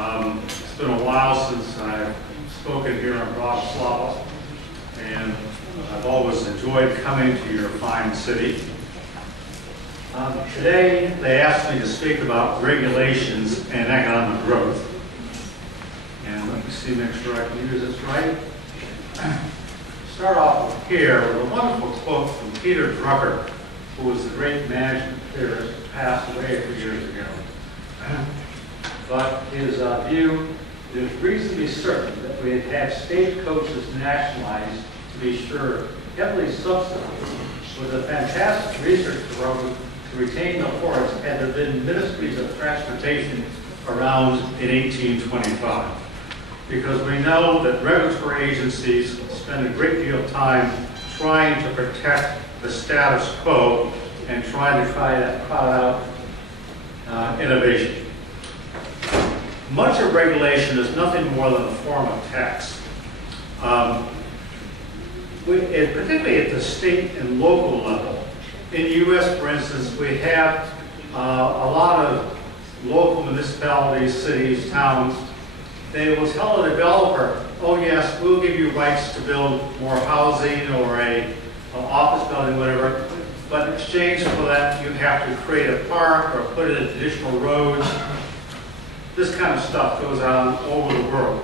It's been a while since I've spoken here in Bratislava, and I've always enjoyed coming to your fine city. Today, they asked me to speak about regulations and economic growth. And let me see, make sure I can use this right. Start off here with a wonderful quote from Peter Drucker, who was the great management theorist who passed away a few years ago. But his view is reasonably certain that we had had stagecoaches nationalized, to be sure, heavily subsidized, with a fantastic research program to retain the horse had there been ministries of transportation around in 1825. Because we know that regulatory agencies spend a great deal of time trying to protect the status quo and try to crowd out innovation. Much of regulation is nothing more than a form of tax. Particularly at the state and local level. In the U.S., for instance, we have a lot of local municipalities, cities, towns. They will tell a developer, oh yes, we'll give you rights to build more housing or an office building, whatever, but in exchange for that, you have to create a park or put in additional roads. This kind of stuff goes on all over the world.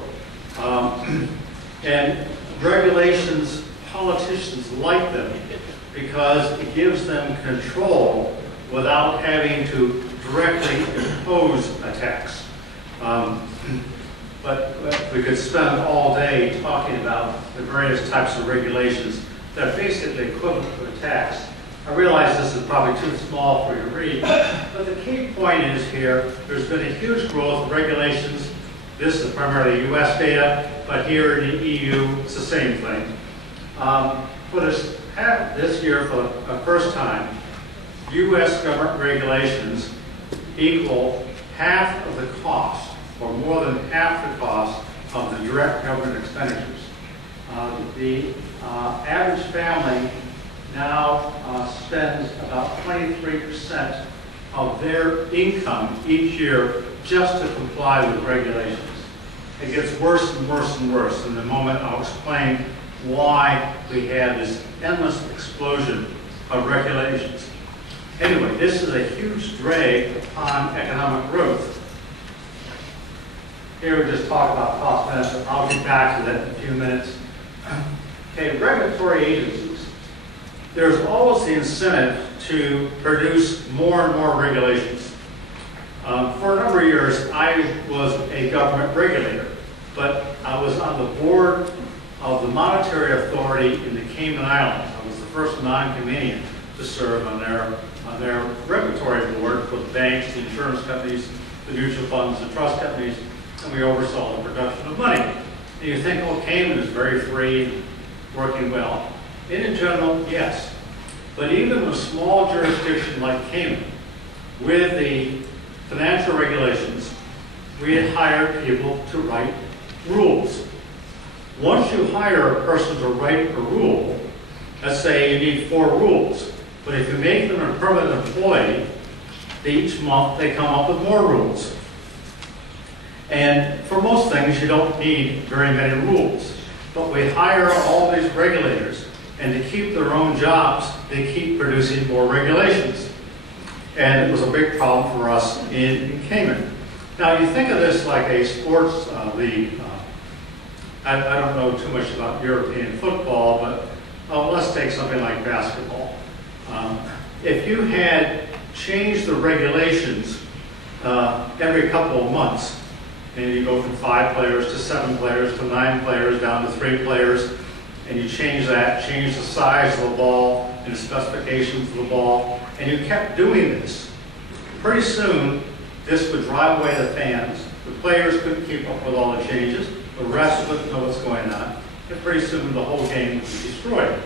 And regulations, politicians like them because it gives them control without having to directly impose a tax. But we could spend all day talking about the various types of regulations that are basically equivalent to a tax. I realize this is probably too small for you to read, but the key point is here, there's been a huge growth of regulations. This is primarily US data, but here in the EU, it's the same thing. For this year, for the first time, US government regulations equal half of the cost, or more than half the cost, of the direct government expenditures. The average family now spends about 23% of their income each year just to comply with regulations. It gets worse and worse and worse. In a moment, I'll explain why we have this endless explosion of regulations. Anyway, this is a huge drag upon economic growth. Here we just talk about cost benefit. I'll get back to that in a few minutes. Okay, regulatory agencies. There's always the incentive to produce more and more regulations. For a number of years, I was a government regulator, but I was on the board of the Monetary Authority in the Cayman Islands. I was the first non-Caymanian to serve on their regulatory board for the banks, the insurance companies, the mutual funds, the trust companies, and we oversaw the production of money. And you think, oh, Cayman is very free, working well. In general, yes. But even in a small jurisdiction like Cayman, with the financial regulations, we had hired people to write rules. Once you hire a person to write a rule, let's say you need 4 rules, but if you make them a permanent employee, each month they come up with more rules. And for most things, you don't need very many rules. But we hire all these regulators, and to keep their own jobs, they keep producing more regulations. And it was a big problem for us in Cayman. Now, you think of this like a sports league. I don't know too much about European football, but let's take something like basketball. If you had changed the regulations every couple of months, and you go from 5 players to 7 players to 9 players down to 3 players, and you change the size of the ball and the specifications of the ball, and you kept doing this. Pretty soon, this would drive away the fans. The players couldn't keep up with all the changes. The refs wouldn't know what's going on. And pretty soon, the whole game would be destroyed.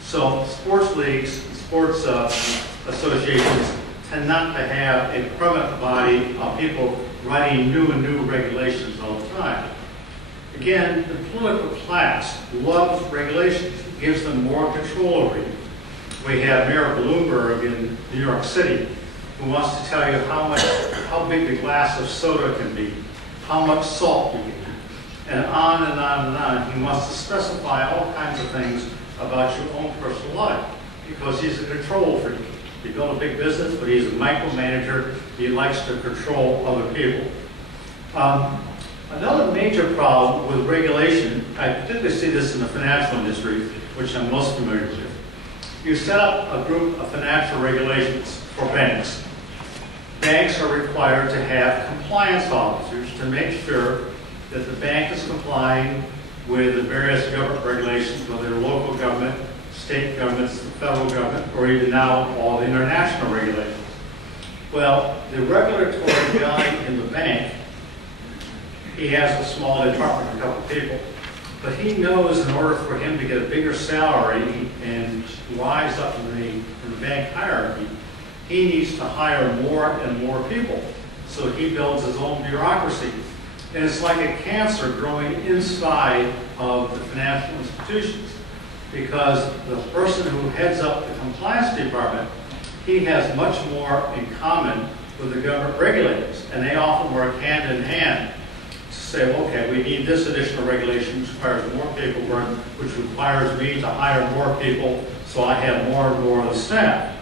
So sports leagues, sports associations tend not to have a permanent body of people writing new and new regulations all the time. Again, the political class loves regulations. It gives them more control over you. We have Mayor Bloomberg in New York City who wants to tell you how big the glass of soda can be, how much salt you can eat, and on and on and on. He wants to specify all kinds of things about your own personal life because he's a control freak. He built a big business, but he's a micromanager. He likes to control other people. Another major problem with regulation, I particularly see this in the financial industry, which I'm most familiar with. You set up a group of financial regulations for banks. Banks are required to have compliance officers to make sure that the bank is complying with the various government regulations, whether they're local government, state governments, the federal government, or even now all the international regulations. Well, the regulatory guy in the bank, he has a small department, a couple people, but he knows in order for him to get a bigger salary and rise up in the bank hierarchy, he needs to hire more and more people. So he builds his own bureaucracy. And it's like a cancer growing inside of the financial institutions, because the person who heads up the compliance department, he has much more in common with the government regulators, and they often work hand in hand to say, okay, we need this additional regulation which requires more paperwork, which requires me to hire more people so I have more and more of the staff.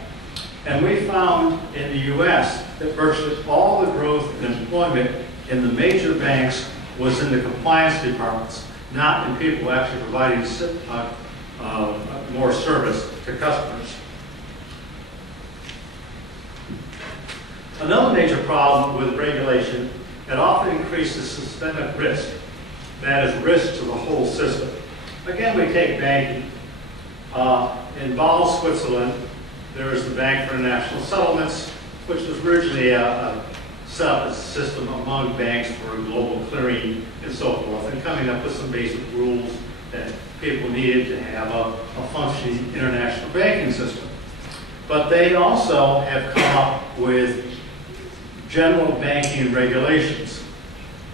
And we found in the U.S. that virtually all the growth in employment in the major banks was in the compliance departments, not in people actually providing more service to customers. Another major problem with regulation, it often increases systemic risk. That is risk to the whole system. Again, we take banking. In Basel, Switzerland, there is the Bank for International Settlements, which was originally set up as a system among banks for global clearing and so forth, and coming up with some basic rules that people needed to have a functioning international banking system. But they also have come up with general banking regulations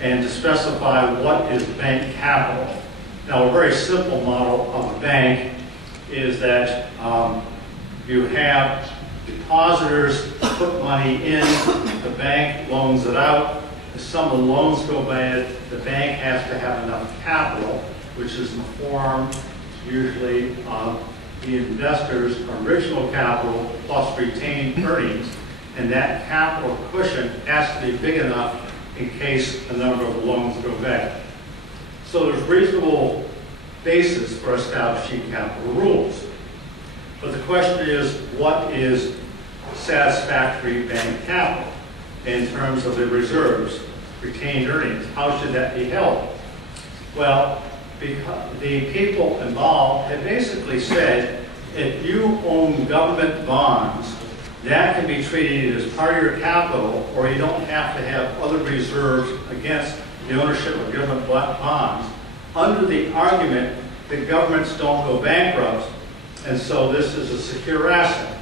and to specify what is bank capital. Now, a very simple model of a bank is that you have depositors put money in, the bank loans it out. If some of the loans go bad, the bank has to have enough capital, which is in the form usually of the investor's original capital plus retained earnings, and that capital cushion has to be big enough in case a number of loans go bad. So there's reasonable basis for establishing capital rules. But the question is, what is satisfactory bank capital in terms of the reserves, retained earnings? How should that be held? Well, because the people involved have basically said, if you own government bonds, that can be treated as part of your capital, or you don't have to have other reserves against the ownership of government bonds, under the argument that governments don't go bankrupt, and so this is a secure asset.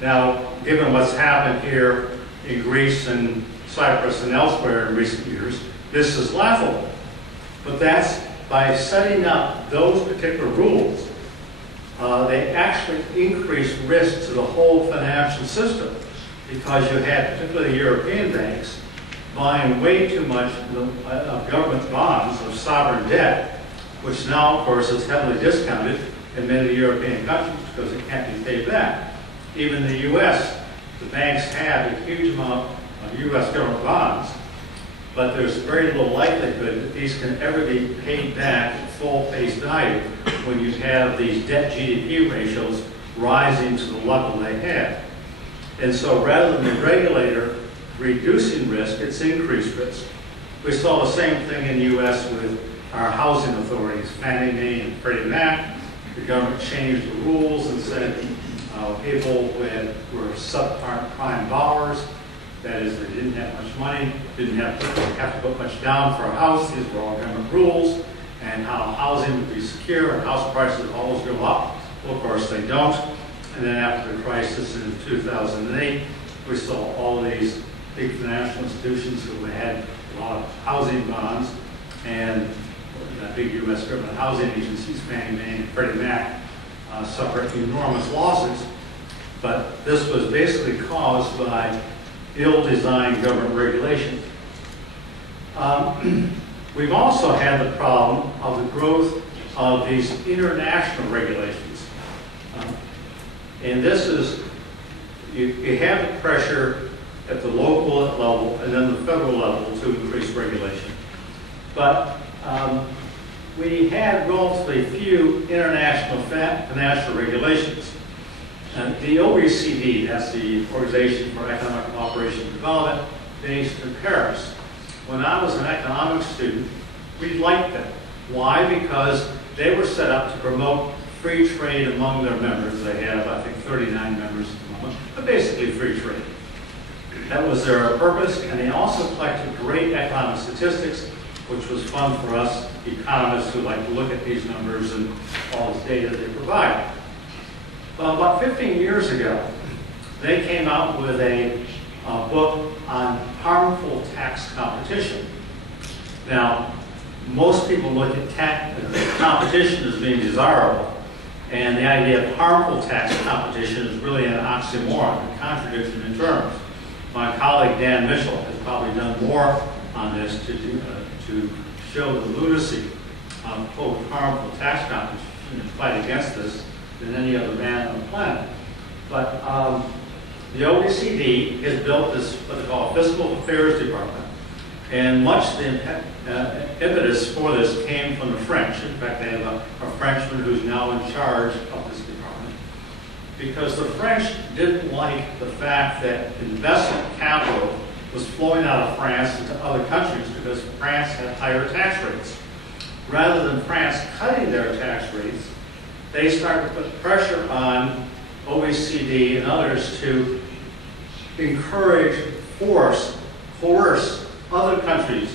Now, given what's happened here in Greece and Cyprus and elsewhere in recent years, this is laughable. But that's by setting up those particular rules, they actually increase risk to the whole financial system, because you had particularly European banks buying way too much of government bonds of sovereign debt, which now, of course, is heavily discounted in many of the European countries because it can't be paid back. Even in the U.S., the banks have a huge amount of U.S. government bonds, but there's very little likelihood that these can ever be paid back at full face value when you have these debt GDP ratios rising to the level they have. And so rather than the regulator reducing risk, it's increased risk. We saw the same thing in the U.S. with our housing authorities, Fannie Mae and Freddie Mac. The government changed the rules and said people who were subprime borrowers, that is, they didn't have much money, didn't have to put much down for a house. These were all government rules, and how housing would be secure and house prices always go up. Well, of course, they don't. And then after the crisis in 2008, we saw all these big financial institutions who had a lot of housing bonds and big U.S. government housing agencies, Fannie Mae and Freddie Mac, suffered enormous losses. But this was basically caused by ill-designed government regulation. We've also had the problem of the growth of these international regulations. And this is, you have the pressure at the local level and then the federal level to increase regulation. But we had relatively few international financial regulations. And the OECD, that's the Organization for Economic Cooperation and Development, based in Paris. When I was an economics student, we liked them. Why? Because they were set up to promote free trade among their members. They have, I think, 39 members at the moment, but basically free trade. That was their purpose, and they also collected great economic statistics, which was fun for us economists who like to look at these numbers and all this data they provide. Well, about 15 years ago, they came out with a book on harmful tax competition. Now, most people look at competition as being desirable, and the idea of harmful tax competition is really an oxymoron, a contradiction in terms. My colleague Dan Mitchell has probably done more on this to show the lunacy of, quote, harmful tax competition and fight against this than any other man on the planet. But the OECD has built this, what they call a fiscal affairs department. And much of the impetus for this came from the French. In fact, they have a Frenchman who's now in charge of this department. Because the French didn't like the fact that investment capital was flowing out of France into other countries because France had higher tax rates. Rather than France cutting their tax rates, they started to put pressure on OECD and others to encourage, coerce other countries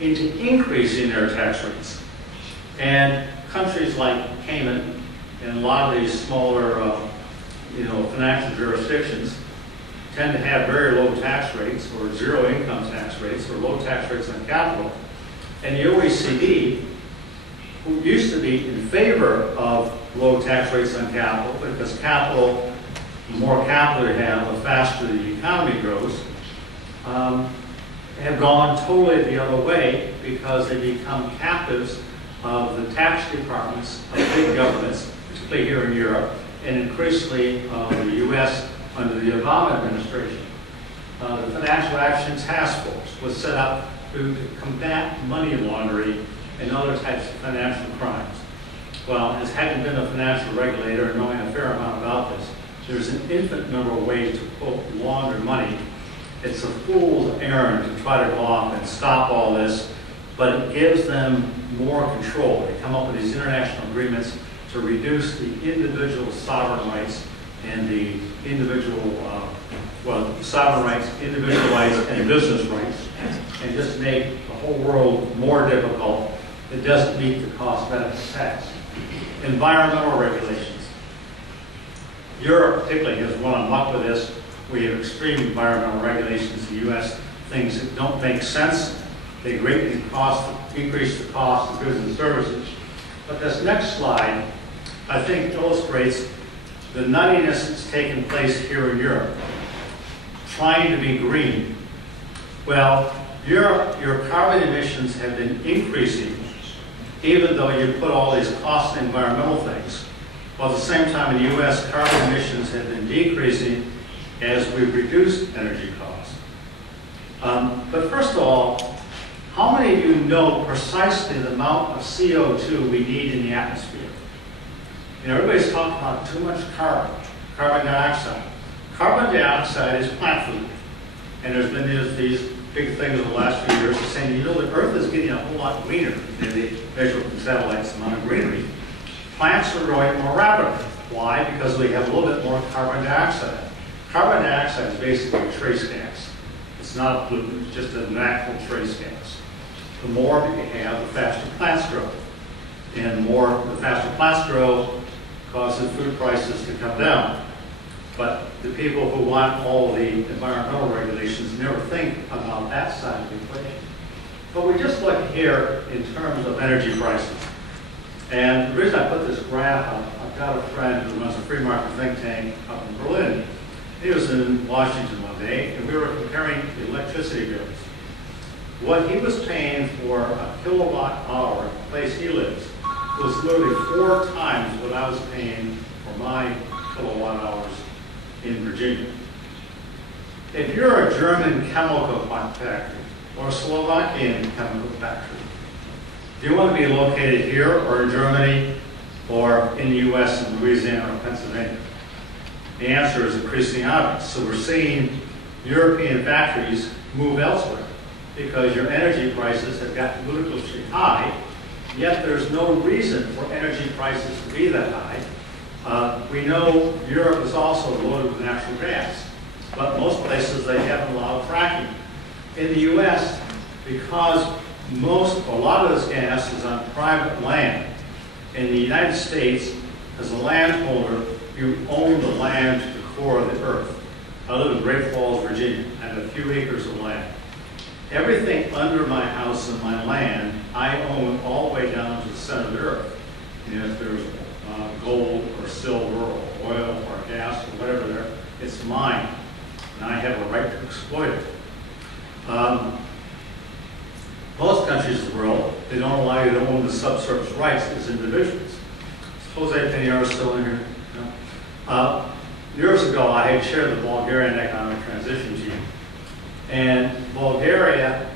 into increasing their tax rates. And countries like Cayman and a lot of these smaller financial jurisdictions tend to have very low tax rates or zero income tax rates or low tax rates on capital. And the OECD, who used to be in favor of low tax rates on capital, because capital, the more capital you have, the faster the economy grows, have gone totally the other way because they become captives of the tax departments of big governments, particularly here in Europe, and increasingly the U.S. under the Obama administration. The Financial Action Task Force was set up to combat money laundering and other types of financial crimes. Well, as having been a financial regulator and knowing a fair amount about this, there's an infinite number of ways to, quote, launder money. It's a fool's errand to try to go off and stop all this, but it gives them more control. They come up with these international agreements to reduce the individual sovereign rights and the individual, sovereign rights, individual rights, and business rights, and just make the whole world more difficult. It doesn't meet the cost-benefit tax. Environmental regulations. Europe particularly has run amok with this. We have extreme environmental regulations in the U.S., things that don't make sense. They greatly increase the cost of goods and services. But this next slide, I think, illustrates the nuttiness that's taken place here in Europe, trying to be green. Well, Europe, your carbon emissions have been increasing, even though you put all these costly environmental things. While at the same time in the U.S., carbon emissions have been decreasing as we've reduced energy costs. But first of all, how many of you know precisely the amount of CO2 we need in the atmosphere? Everybody's talking about too much carbon dioxide. Carbon dioxide is plant food. And there's been these big things in the last few years saying, the Earth is getting a whole lot greener. They measure from satellites the amount of greenery. Plants are growing more rapidly. Why? Because we have a little bit more carbon dioxide. Carbon dioxide is basically a trace gas. It's not a pollutant, it's just a natural trace gas. The more that you have, the faster plants grow. And the faster plants grow causes food prices to come down. But the people who want all the environmental regulations never think about that side of the equation. But we just look here in terms of energy prices. And the reason I put this graph up, I've got a friend who runs a free market think tank up in Berlin. He was in Washington one day, and we were comparing the electricity bills. What he was paying for a kilowatt hour at the place he lives was literally 4 times what I was paying for my kilowatt hours in Virginia. If you're a German chemical factory or a Slovakian chemical factory, do you want to be located here or in Germany or in the U.S. in Louisiana or Pennsylvania? The answer is increasingly obvious. So we're seeing European factories move elsewhere because your energy prices have gotten ludicrously high, yet there's no reason for energy prices to be that high. We know Europe is also loaded with natural gas, but most places they haven't allowed fracking. In the U.S., because a lot of this gas is on private land. In the United States, as a landholder, you own the land to the core of the earth. I live in Great Falls, Virginia. I have a few acres of land. Everything under my house and my land, I own all the way down to the center of the earth. And if there's gold or silver or oil or gas or whatever there, it's mine. And I have a right to exploit it. Most countries of the world, they don't allow you to own the subsurface rights as individuals. Is Jose Pinheiro still in here? No? Years ago, I had chaired the Bulgarian Economic Transition Team. And Bulgaria,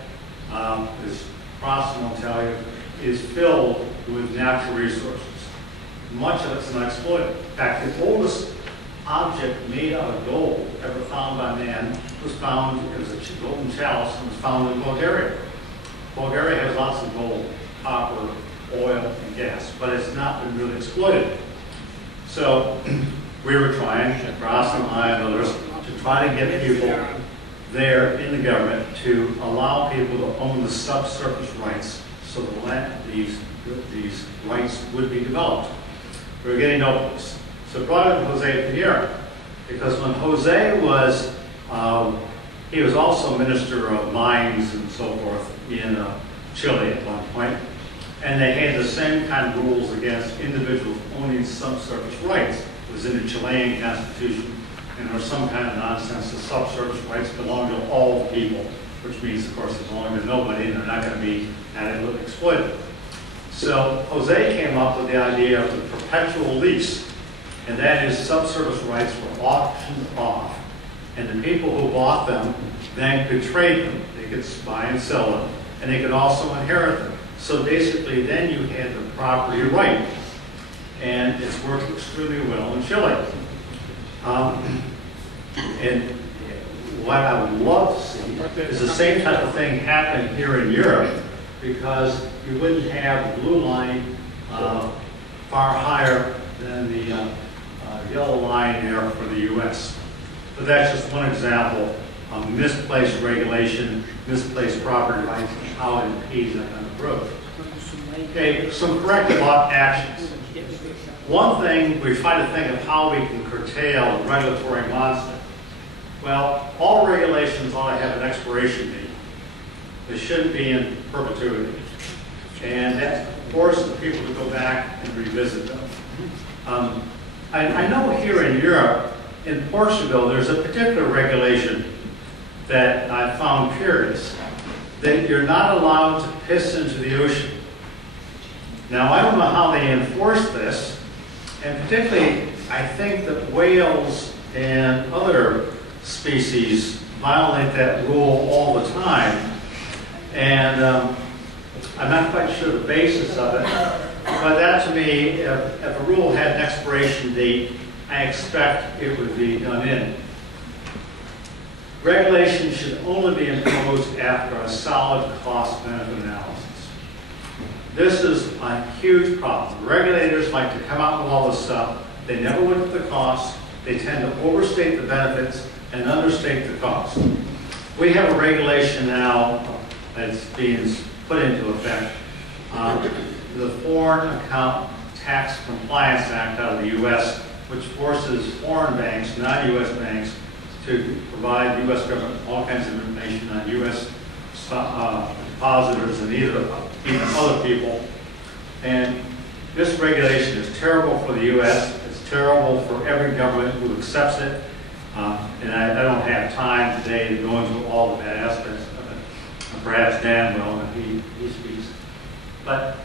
as Prostin will tell you, is filled with natural resources. Much of it's unexploited. In fact, the oldest object made out of gold ever found by man was found, it was a golden chalice, and was found in Bulgaria. Bulgaria has lots of gold, copper, oil, and gas, but it's not been really exploited. So we were trying, Ross and I and others, to try to get people there in the government to allow people to own the subsurface rights so these rights would be developed. We were getting no place. So I brought in Jose Pinheiro, because when Jose was, he was also Minister of Mines and so forth in Chile at one point, and they had the same kind of rules against individuals owning subsurface rights. It was in the Chilean Constitution, and there was some kind of nonsense that subsurface rights belong to all people, which means, of course, they belong to nobody, and they're not going to be adequately exploited. So Jose came up with the idea of the perpetual lease, and that is subsurface rights were auctioned off, and the people who bought them then could trade them. They could buy and sell them, and they could also inherit them. So basically, then you had the property right, and it's worked extremely well in Chile. And what I would love to see is the same type of thing happen here in Europe, because you wouldn't have the blue line far higher than the yellow line there for the U.S. But that's just one example of misplaced regulation, misplaced property rights, and how it impedes that kind of growth. Okay, some corrective actions. One thing, we try to think of how we can curtail the regulatory monster. Well, all regulations ought to have an expiration date. They shouldn't be in perpetuity. And that forces people to go back and revisit them. I know here in Europe, in Portugal, there's a particular regulation that I found curious, that you're not allowed to piss into the ocean. Now, I don't know how they enforce this, and particularly, I think that whales and other species violate that rule all the time. And I'm not quite sure the basis of it, but that to me, if a rule had an expiration date, I expect it would be done in. Regulation should only be imposed after a solid cost-benefit analysis. This is a huge problem. Regulators like to come out with all this stuff. They never look at the costs. They tend to overstate the benefits and understate the cost. We have a regulation now that's being put into effect. The Foreign Account Tax Compliance Act out of the U.S., which forces foreign banks, non-U.S. banks, to provide the U.S. government all kinds of information on U.S. depositors and even other people. And this regulation is terrible for the U.S. It's terrible for every government who accepts it. And I don't have time today to go into all the bad aspects of it. perhaps Dan will when he speaks. But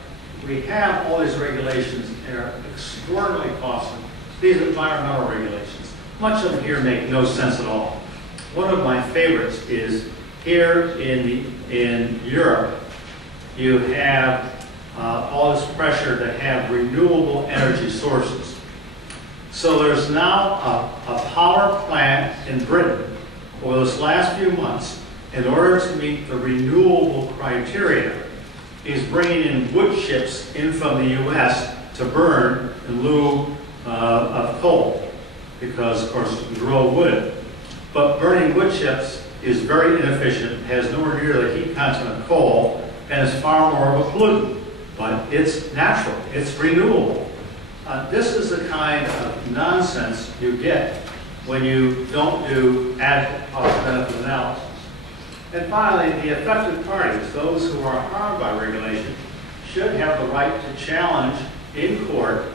we have all these regulations that are extraordinarily costly. These are environmental regulations. Much of them here make no sense at all. One of my favorites is here in Europe, you have all this pressure to have renewable energy sources. So there's now a power plant in Britain over this last few months, in order to meet the renewable criteria, is bringing in wood chips in from the U.S. to burn in lieu of coal, because of course you can grow wood. But burning wood chips is very inefficient, has nowhere near the heat content of coal, and is far more of a pollutant. But it's natural, it's renewable. This is the kind of nonsense you get when you don't do adequate cost-benefit analysis. And finally, the affected parties, those who are harmed by regulation, should have the right to challenge in court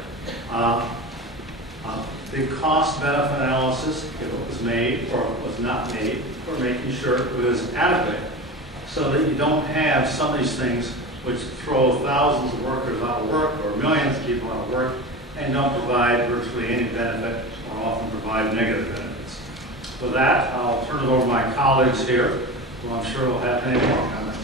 the cost-benefit analysis, if it was made or if it was not made, or making sure it was adequate, so that you don't have some of these things which throw thousands of workers out of work or millions of people out of work and don't provide virtually any benefit or often provide negative benefits. With that, I'll turn it over to my colleagues here, who I'm sure will have many more comments.